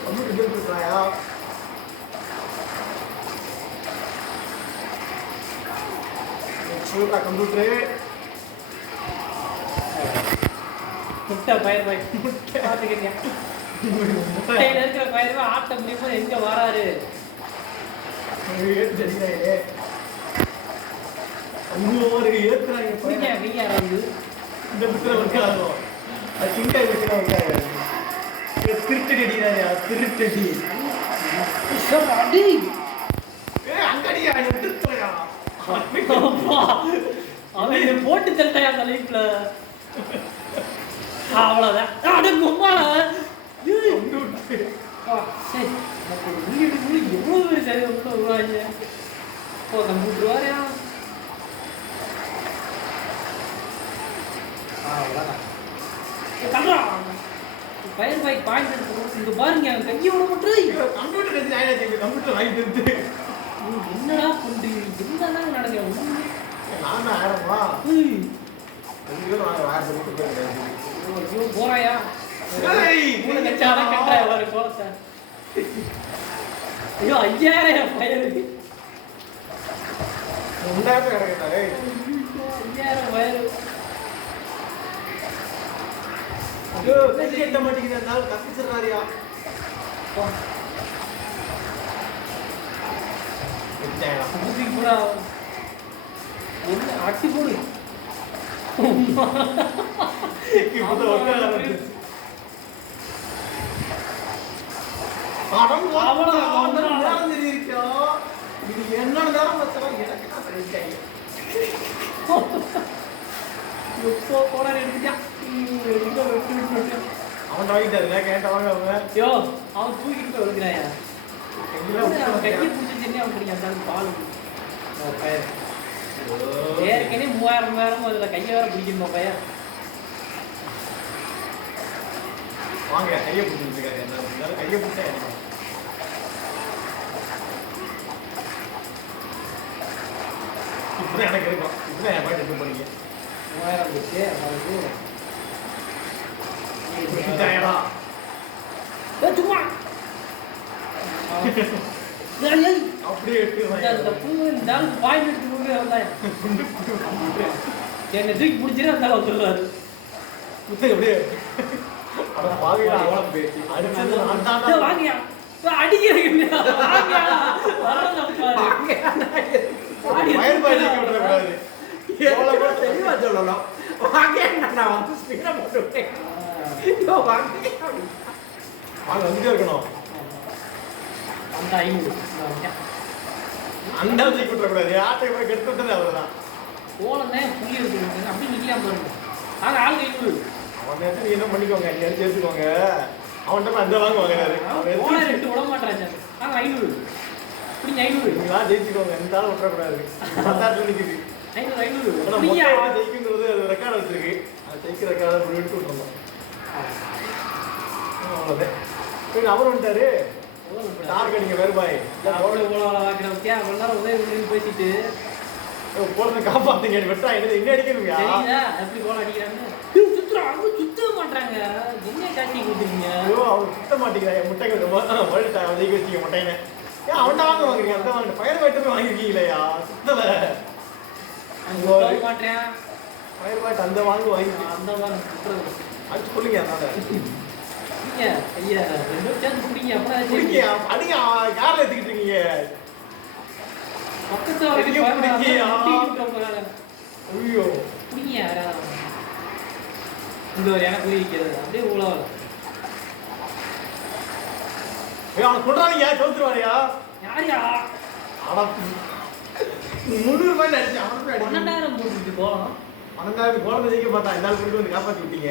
கம்ப்யூட்டர் இருக்காயா சொல்றா கம்ப்யூட்டரு முட்டை பயிர் பார்த்துக்கிறீங்க. முட்டையில இருக்கிற பயிர் ஆட்ட முடியுமோ எங்க வராரு ஏற்றுறாங்க இந்த புத்திர ஒர்க் ஆகும். அது சிங்கா வச்சுனா ஒர்க் ஆகாது. திருட்டடி அடிக்கிறாயா திருட்டடி அங்கடியா எடுத்துயா அவன் போட்டு தள்ளிட்டாயா அந்த லைஃப்ல. அவ்வளவுதான் எவ்வளவு பேர் சரி வருவாங்க. கம்ப்யூட்டர் வாரியா பயிர் பாய் பாயிண்ட் எடுத்து இங்க பாருங்க கையை விட மட்டும் கம்ப்யூட்டர் வாங்கிட்டு இருந்து என்னடா பண்றீங்க? என்னதான் நடக்குது? நானும் ஆயிரமா போறாயா கச்சாதான் கட்டாய வர கோலத்தை. ஐயோ 5,000 பயிருக்கு 5,000 பயிர். ஐயோ கட்டி எட்ட மாட்டேங்குது தப்பிச்சிடறாரியா கூட அட்டி போடு. என்னோட அவன் வாங்கிட்டாருல கேட்ட வாங்க அவங்க யோ அவன் தூக்கிட்டு போய் வருகிறாயா? கையை பிடிச்சி அவன் பிடிக்காது பால் பயிர் ஏற்கனவே 3,000 அதில் கையை வேற பிடிக்கணுமா பையன்? வாங்க கையை பிடிச்சிருக்காரு என்ன கையை பிடிச்சா என்ன இப்பதான் எனக்கு இருக்கும் இப்பதான் என் பாட்டு எடுத்து போறீங்க 3,000 போச்சு. சும்மா அப்படியே அந்த பூ இருந்தாலும் பாயிண்ட் எடுத்து கொடுக்குறேன் என்னை தூக்கி பிடிச்சிட்டு அந்த வந்துடுறாரு. அப்படியே வாங்கியா அடிக்கிறீங்க தெளிவா சொல்லலாம். வாங்க நான் வந்து ஸ்பீடா போட்டுவிட்டேன். வந்துட்டே இருக்கணும். அந்த 500 அந்த கூட்டக்கூடாது யார்கிட்ட கூட கெடுத்து விட்டது அவர்தான். ஓலன்னே புள்ளி எடுத்துக்கிட்டு அப்படி நிக்கலாம் பாருங்க. நாங்கள் ஆள் 500 அவன் நேரத்தை நீ என்ன பண்ணிக்கோங்க நீ எடுத்து எடுத்துக்கோங்க. அவன்கிட்ட அந்த வாங்க வாங்கினாரு ஓலை 2 விட மாட்டாங்க. நாங்கள் 500 இப்படி 500 நீங்களா ஜெயிச்சுக்கோங்க இந்த ஆள் விட்டுறக்கூடாது. 10,000 நிற்குது 500 ஜெயிக்குங்கிறது அது ரெக்கார்டு வச்சிருக்கு. அது ஜெயிக்கிற ரெக்கார்டை எடுத்து விட்டுருந்தோம். அவ்வளோதான். சரி, அவர் வந்துட்டாரு. யாருக்கு நீங்க வேறு பாய் பேசிட்டு போலத்தை காப்பாத்துங்க, வெட்டா என்ன அடிக்கணுங்க? எப்படி கோலம் அடிக்கிறாங்க சுத்த மாட்டாங்க. என்ன காட்சி கொடுத்துருக்கீங்க? ஐயோ, அவர் சுத்த மாட்டேங்கிறாங்க. முட்டை வருட்டா ஒதுக்கி வச்சுக்க முட்டைன்னு. ஏன் அவன் தான் வாங்குறீங்க? அந்த வாங்க ஃபயர் பாய்ட்டு வாங்கிருக்கீங்களா? சுத்தல மாட்டேன். ஃபயர் பாய்ட் அந்த வாங்க வாங்கி அந்த அடிச்சு சொல்லுங்க. அதனால ஐயா ரெண்டு சேர்ந்து குடிங்க. அப்புறம் குடிங்க, அடிங்க. யாரில் எடுத்துக்கிட்டு இருக்கீங்க? பக்கத்துல ஐயோ, குடிங்க. யாராவது இந்த ஒரு எனக்கு வைக்கிறது அப்படியே உழவல. அவனை சொல்றாங்க, சோத்துருவாரியா? யாரியா? 300 ரூபாய் அடிச்சு அவனுக்கு 12,000 போட்டுட்டு போகலாம். 12,000 குழந்தை ஜெயிக்க பார்த்தா இந்த ஆள் கொண்டு வந்து காப்பாற்றி விட்டீங்க.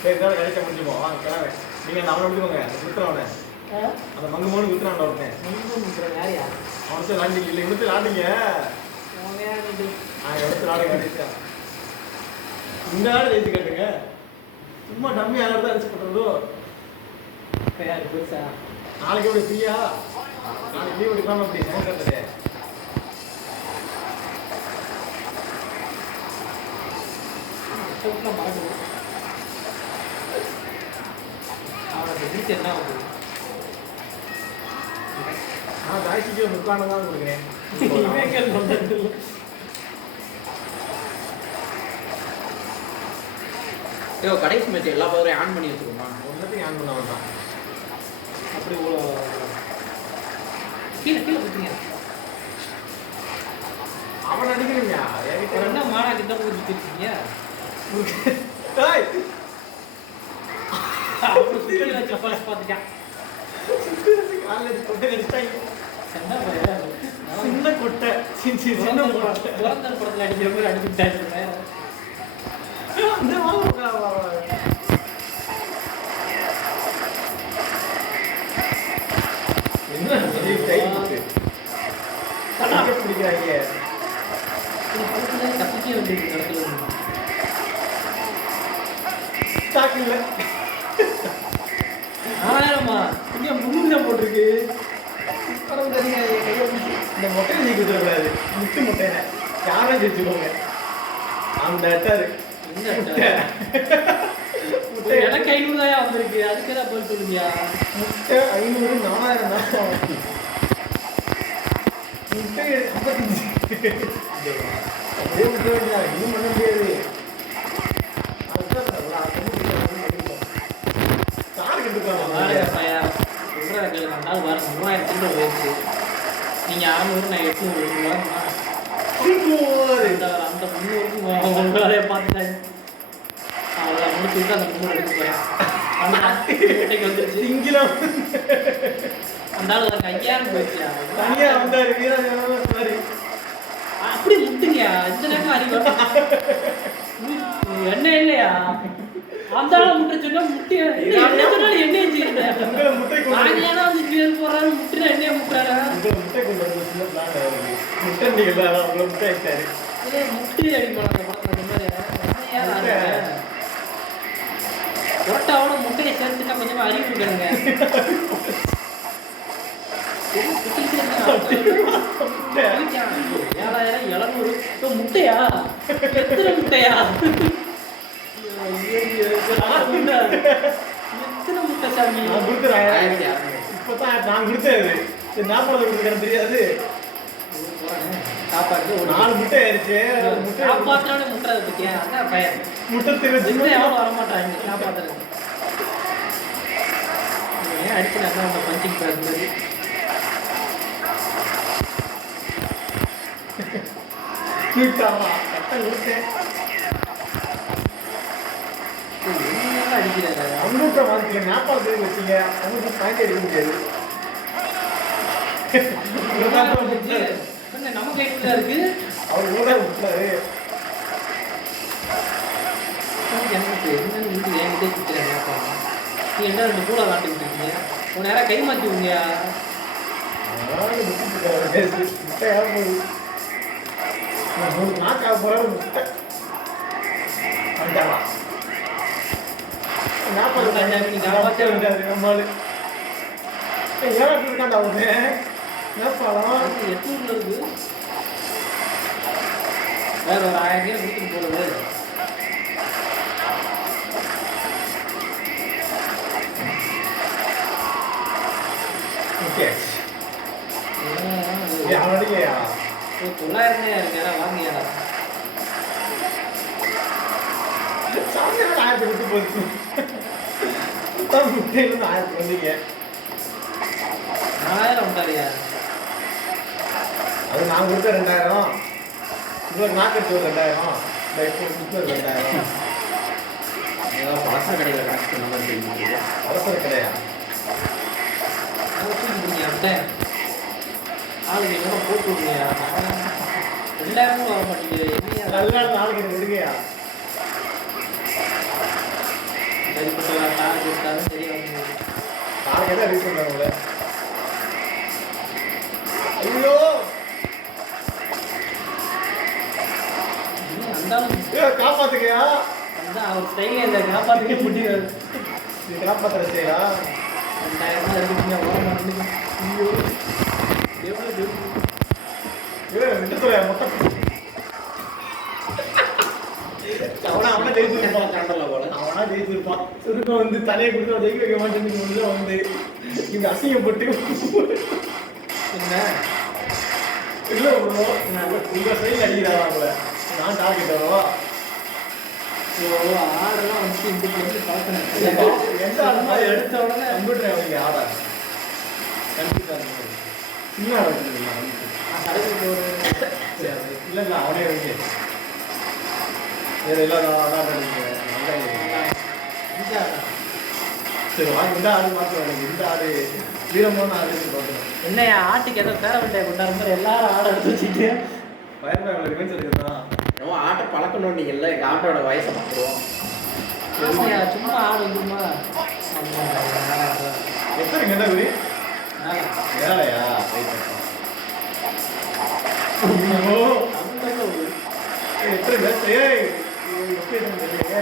சரி, இதாவது கிடைச்சா முடிஞ்சுப்போம். வாங்க கிளம்பு. நீங்க அந்த அவனை விட்டுக்கோங்க. விட்டுறவனை அந்த மங்கு மோனு விட்டுறான் ஒருத்தன். யாரியா? அவனுக்கு லாண்டிங்க இல்லை, இவனுக்கு லாண்டிங்க. எடுத்து லாடிங்க அடிச்சா இந்த ஆள் ஜெயிச்சு கேட்டுங்க. சும்மா டம்மி ஆகிறதா அடிச்சு போட்டுறதோ. பெருசா நாளைக்கு எப்படி ஃப்ரீயா? நாளைக்கு லீவ் எடுக்காம அப்படி சமைக்கிறது. என்ன ஆகுது? நான் தாய்ச்சிக்கு 30 தான் கொடுக்குறேன். ஐயோ, கடைசி மேட்ச் எல்லா பவரையும் ஆன் பண்ணி வச்சுக்கோமா. ஒன்றத்தையும் ஆன் பண்ண தான் அப்படி கீழே கீழே கொடுத்தீங்க. அவன் அடிக்கிறீங்க. என்ன மாடா கிட்ட கொடுத்துருக்கீங்க? பார்த்துட்டேன். சின்ன கொட்டை சின்ன கொட்டை படத்துல அடிக்கிற மாதிரி அடிச்சுட்டாங்க. என்ன பிடிக்கிறாங்க? கத்திக்கே வந்து ஸ்டாக்கில் 4000மா? இங்கே 300 போட்டிருக்கு. இந்த மொட்டையை நீக்கி விட்டுறக்கூடாது. முட்டு முட்டையை யாரும் வச்சுக்கோங்க. அந்த அட்டாரு எனக்கு 500 தான் வந்திருக்கு. அதுக்கு தான் போய் சொல்லுங்க. முட்டை 500 4000 தான். முட்டை 55 அப்படியே விட்டு வேண்டியதா? இன்னும் பண்ண முடியாது. கார் கட்டுக்கலாம். நீங்க 600 நான் 800 அந்த 300 வேலையை பார்த்துட்டாங்க. அவ்வளோ முடிச்சுட்டு அந்த 300 எடுத்து போறேன். வந்துருச்சு சிங்கிலம் அந்த ஆள் 5000 போயிடுச்சு. தனியா வந்தாரு வீராஜ். அப்படி முட்டுங்க. இந்த நேரம் அறிவு என்ன இல்லையா? அந்த ஆள் முட்டை சொன்னா முட்டிய என்ன சொன்னாலும் என்ன செய்யறேன். நான் ஏன்னா வந்து பேர் போறாரு முட்டுனா என்ன முட்டாரா? முட்டை கொண்டு வந்து சின்ன பிளான் ஆகுது. முட்டை நீங்க அவ்வளோ முட்டை ஆயிட்டாரு. முட்டி அடிப்பாங்க அந்த மாதிரி. புரோட்டாவோட முட்டையை சேர்த்துட்டா கொஞ்சமா அறிவு இருக்கணுங்க. 7,700 முட்டையா? எத்தனை முட்டையா? எத்தனை முட்டை சாமி? நான் கொடுத்துறேன். இப்பதான் நான் கொடுத்தது. நாற்பது கொடுக்குறேன் தெரியாது. சாப்பாடு 4 முட்டை ஆயிடுச்சு. காப்பாற்றான முட்டை பத்தியா? அதான் பையன் முட்டை தெரிஞ்சு எவ்வளோ வரமாட்டாங்க காப்பாற்றுறது. ஏன் அடிச்சு நல்லா அந்த பஞ்சிங் பேக் மாதிரி கட்டம் கொடுத்தேன். அடிக்கிறாரு. அம்முட்டை வாங்கிக்க நாப்பால் பேர் வச்சுங்க. அம்முட்டை பாயிண்ட் எடுக்க முடியாது. நம்ம கைட்டு இருக்கு. அவர் கூட விட்டாரு. எனக்கு என்னன்னு என்கிட்ட கொடுத்துறேன். நீ என்ன 2 கூட வாட்டிட்டு இருக்கீங்க? உன் நேரம் கை மாற்றிவிங்க. முட்டை போகுது. நான் 3 நாக்காக போகிற முட்டை வந்துட்டாவா? நீ காப்பாத்தே நம்மளு ஏழாட்டு இருக்காண்டா அவனு நேபாளம் எத்தூர்ல இருக்கு வேற ஒரு 1000 ரூபாய் கொடுத்துட்டு போடுது ஓகே அவனுடையா 900 இருக்கா வாங்கியா சாமியார் 1000 கொடுத்து போச்சு தான் முட்டையில 1000 வந்தீங்க 4000 உண்டாரியா அது நான் கொடுத்த 2000 இவ்வளவு நாக்கு ஒரு 2000 இப்போ கொடுத்த 2000 ஏதாவது பழச கடையில் கணக்கு பண்ண மாதிரி தெரியுது. அவசர கிடையா ஆளுங்க என்ன போட்டு விடுங்க 2000 வர மாட்டேங்குது நல்ல நாளைக்கு விடுங்கயா சரிப்பட்ட கார் கொடுத்தாலும் சரியா வந்து நாளைக்கு என்ன ரீச் பண்ணாங்களே ஐயோ காப்பாத்துக்கயா அந்த அவர் ஸ்டைலே இந்த காப்பாத்திக்க முடியாது நீ காப்பாத்துற செய்யா 2000 இருக்குங்க வர மாட்டேங்குது ஐயோ எவ்வளவு விட்டு சொல்ல மொட்டை அவனா அவனா ஜெயிச்சிருப்பான் கண்டல போல. அவனா ஜெயிச்சிருப்பான் சுருக்கம் வந்து தலையை கொடுத்து ஜெயிக்க வைக்க மாட்டேன்னு வந்து இந்த அசிங்கப்பட்டு என்ன இல்லை ப்ரோ உங்க சைடில் அடிக்கிறாங்கள நான் டார்கெட் வரவா ஆடெல்லாம் வந்து இந்த வந்து பார்க்கணும் எந்த ஆள் எடுத்த உடனே கம்ப்யூட்டர் அவங்க ஆடா கம்ப்யூட்டர் சின்ன ஆட வச்சுருக்கீங்களா கடைக்கு ஒரு இல்லை இல்லை அவனே வைக்க வேறு எல்லாம் ஆடா நல்லா சரி வாங்கி இந்த ஆடு மாற்றம் இந்த ஆடு வீரமான ஆடு பார்க்கணும் என்னையா ஆட்டுக்கு ஏதோ பேரவெண்டையை கொண்டாடுற மாதிரி எல்லாரும் ஆடை எடுத்து வச்சுட்டு பயமா இவ்வளோ ரிவெஞ்ச் இருக்குதான் நம்ம ஆட்டை பழக்கணும்னீங்கல்ல, எங்கள் ஆட்டோட வயசை பார்த்துருவோம். ஆமாய்யா, சும்மா ஆடு வந்துருமா எத்தனை என்ன குடி ஏழையா எத்தனை பேர் எப்படி தெரியல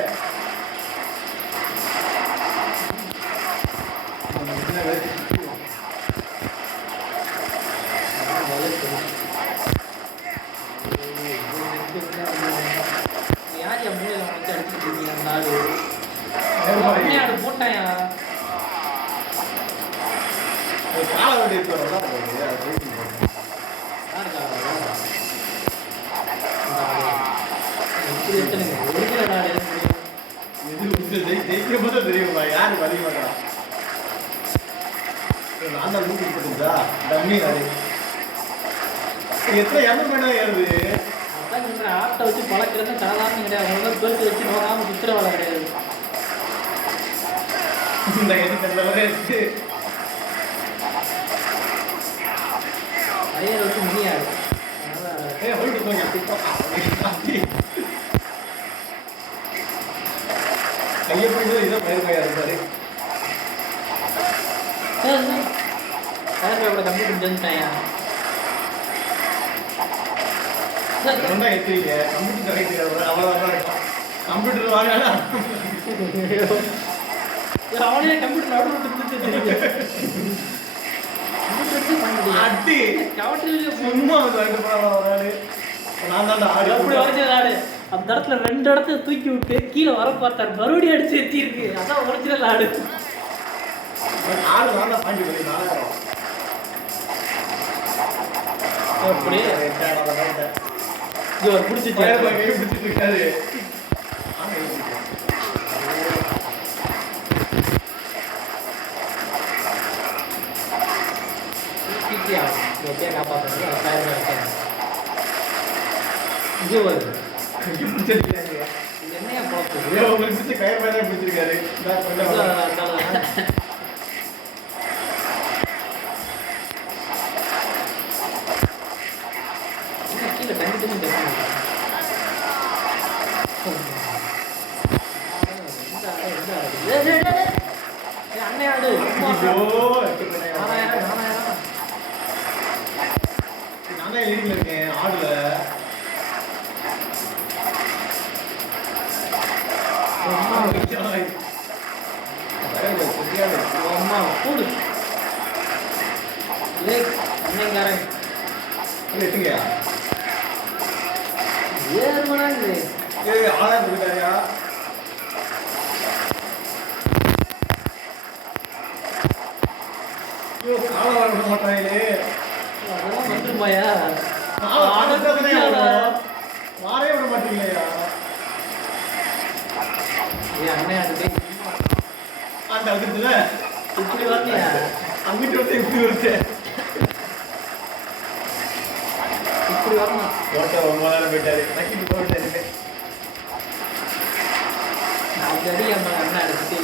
யார் என் மூலையில வந்து அடிச்சுட்டு இருக்கீங்க அந்த ஆடு ஆடு போட்டாயா கால வண்டி இருக்கிறதா இப்படி எடுத்துனுங்க ஒரிஜினல் ஆடு ஜெயிக்கும் போது தெரியுமா யாரு வலி மாட்டா நான் தான் லூட் கொடுத்துருந்தா டம்மி நாடு எத்தனை எண்ணம் வேணா ஏறுது அதான் சொல்றேன், ஆட்டை வச்சு பழக்கிறது சாதாரணம் கிடையாது. அவங்க பெருத்து வச்சு நோக்காம சுத்திர வேலை கிடையாது. இந்த எண்ணம் இருக்கு ஐயர் வச்சு முடியாது. கையை பிடிச்சது இதான் பயிர் பையா இருப்பாரு கலர் கம்ப்யூட்டர் தெரிஞ்சுட்டாயா ரெண்டா எத்துறீங்க கம்ப்யூட்டர் கிடைக்கிறது அவ்வளோதான் இருக்கும் கம்ப்யூட்டர் வாங்கினா அவனே கம்ப்யூட்டர் நடுவில் அடி சும்மா ரெண்டு படம் ஒரு ஆடு நான் தான் ஆடு அப்படி வரைஞ்சது ஆடு அந்த இடத்துல 2 இடத்துல தூக்கி விட்டு கீழே வர பார்த்தாரு மறுபடியும் அடிச்சு எத்திருக்கு. அதான் ஒரிஜினல் ஆடு. ஆடு நான் தான் பாண்டி பண்ணி 4000 அப்படியே பிடிச்சிட்டு பிடிச்சிட்டு இருக்காரு காப்பாற்றுறது இது வருது. பிடிச்சிருக்காங்க என்னையா பார்த்து உங்களுக்கு பிடிச்ச கயிறு மேலே பிடிச்சிருக்காரு கீழே தண்ணி தண்ணி அண்ணையாடு 4000 நான் தான் லீடிங்ல இருக்கேன் ஆடுல அண்ணங்காரன் எட்டுங்கயா ஏறுமனாங்குது. ஏய் ஆளா இருக்காயா ஐயோ கால வர விட மாட்டாங்களே அதெல்லாம் வந்துருமாயா? மாறவே விட மாட்டீங்களா ஏன் அண்ணன் அதுக்கு அந்த அதுல இப்படி வரலையா? அங்கிட்டு வந்து இப்படி வருது இப்படி வரணும். ஓட்ட ரொம்ப நேரம் போயிட்டாரு நக்கிட்டு போயிட்டாரு அது அடி அண்ணன் அடிச்சுட்டு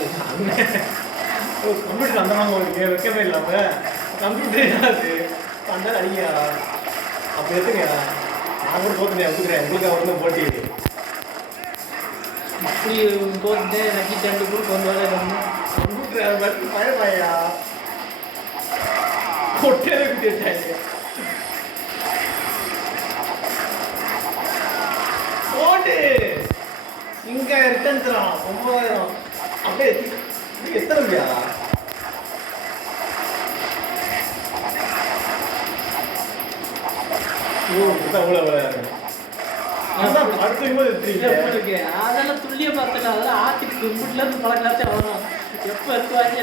கம்ப்யூட்டர் அந்த மாதிரி ஒரு வைக்கவே இல்லாம கம்ப்யூட்டர் அது அந்த அடியா அப்ப எடுத்துங்க நான் கூட போட்டுனேன் எடுத்துக்கிறேன் உங்களுக்கு ஒன்றும் போட்டி இப்படி தோத்துட்டு நக்கி ரெண்டு கூட கொண்டு வர கம்ப்யூட்டர் அது மட்டும் பயமாயா கொட்டே குட்டிட்டாங்க போட்டு இங்க ரிட்டர்ன் தரோம் 9000 அப்படியே எத்தனையா அதெல்லாம் துல்லிய பார்த்தல அதெல்லாம் ஆத்திட்டு கும்பிட்டுல இருந்து பல கிளாஸ் வரும் எப்ப எடுத்துவாங்க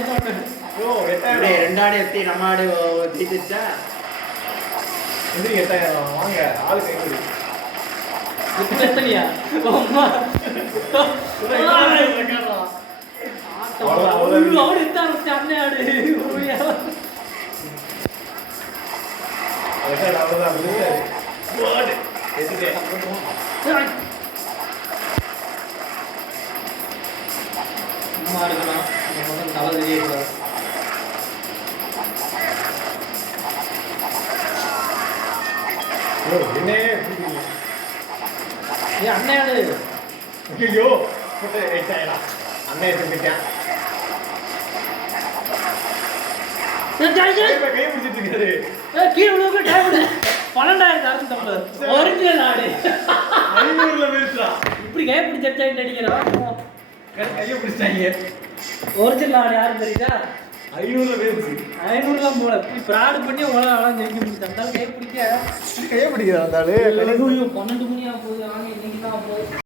என்ன ரெண்டாடு எத்தி நம்ம ஆடு ஜெயிச்சிருச்சா வாங்க ஆளு கை இப்ப எத்தனையா அம்மா அவரு எத்த ஆரம்பிச்சு அண்ணன் ஆடு சும்மா இருக்கலாம் தலை தெரியக்கூடாது ஏன் அண்ணன் ஆடு ஐயோ அண்ணன் எடுத்துக்கிட்டேன் கை பிடிச்சிட்டு இருக்காரு கீழே விழுவுக்கு டைம் 12,000 ஒரிஜினல் ஆடு 500ல பேசுறா இப்படி கை பிடிச்சா அடிக்கிறான் கையை பிடிச்சிட்டாங்க ஒரிஜினல் ஆடு யாரும் தெரியுதா 500ல பேசு 500 போல இப்படி பிராடு பண்ணி உலக ஆளாம் ஜெயிக்க முடியாது கை பிடிக்க கையை பிடிக்கிறான் 12 மணியா போகுது ஆனால் இன்னைக்கு தான் போகுது